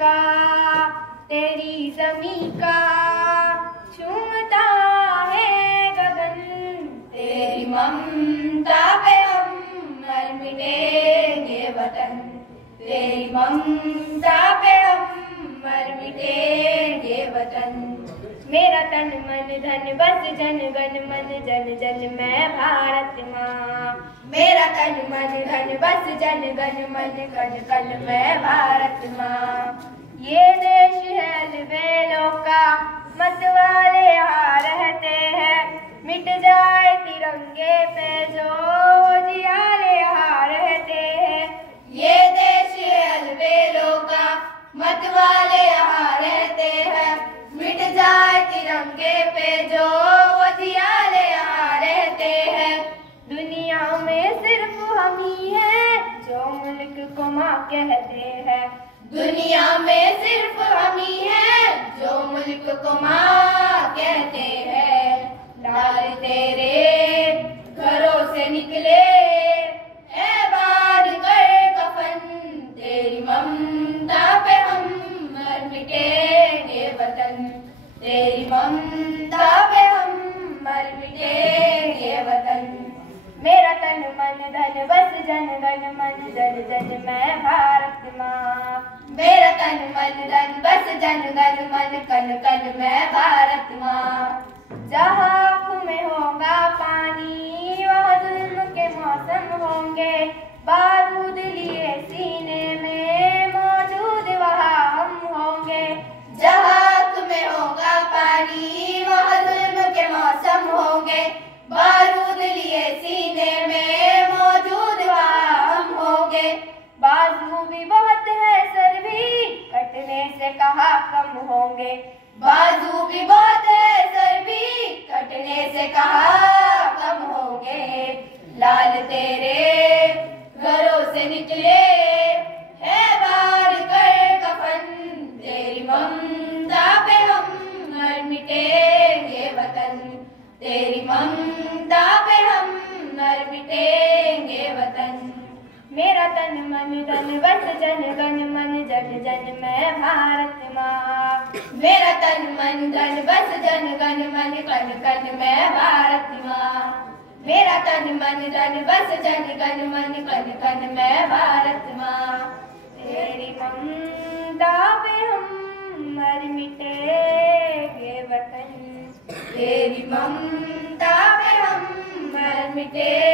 का, तेरी ज़मीं का चूमता है गगन। तेरी ममता पे हम मर मिटेंगे वतन, तेरी ममता पे हम मर मिटेंगे वतन। मेरा तन मन धन बस जन गण मन जन जन मैं भारत माँ। मेरा तन मन धन बस जन गण मन कण कण मैं भारत माँ। ये देश है अलबेलों का, मत वाले यहाँ रहते हैं। मिट जाए तिरंगे पे जो जियाले यहाँ रहते हैं। ये देश है अलबेलों का, मत वाले यहाँ रहते हैं। मिट जाए तिरंगे पे जो जियाले यहाँ रहते हैं। दुनिया में सिर्फ हम ही हैं जो मुल्क को माँ कहते हैं। दुनिया में सिर्फ हम ही हैं जो मुल्क को माँ कहते हैं। लाल तेरे घरों से निकले है बांध कर कफन, तेरी ममता पे हम मर मिटेंगे वतन, तेरी ममता पे हम मर मिटेंगे वतन। मेरा तन मन धन बस जन गण मन जन जन मैं भारत माँ। मेरा तन मन धन बस जन गण मन कण कण मैं भारत माँ। जहाँ आँखों में होगा पानी वहाँ जुल्म के मौसम होंगे। बारूद लिए सीने में मौजूद वहाँ हम होंगे। जहाँ आँख में होगा पानी वहाँ जुल्म के मौसम होंगे। बारूद लिए सीने में मौजूद वहाँ हम होंगे। बाजू भी बहुत है सर भी कटने से कहाँ कम होंगे। बाजू भी बहुत है सर भी कटने से कहाँ कम होंगे। लाल तेरे घरों से निकले है बार कर कफन, तेरी ममता पे हम मर मिटेंगे वतन, तेरी ममता पे हम मर मिटेंगे वतन। मेरा तन मन धन बस जन गण मन जन जन मैं भारत माँ। मेरा तन मन धन बस जन गण मन कण कण मैं भारत माँ। मेरा तन मन धन बस जन गण मन कण कण मैं भारत माँ। तेरी ममता पे हम मर मिटेंगे वतन, तेरी ममता पे हम मर मिटेंगे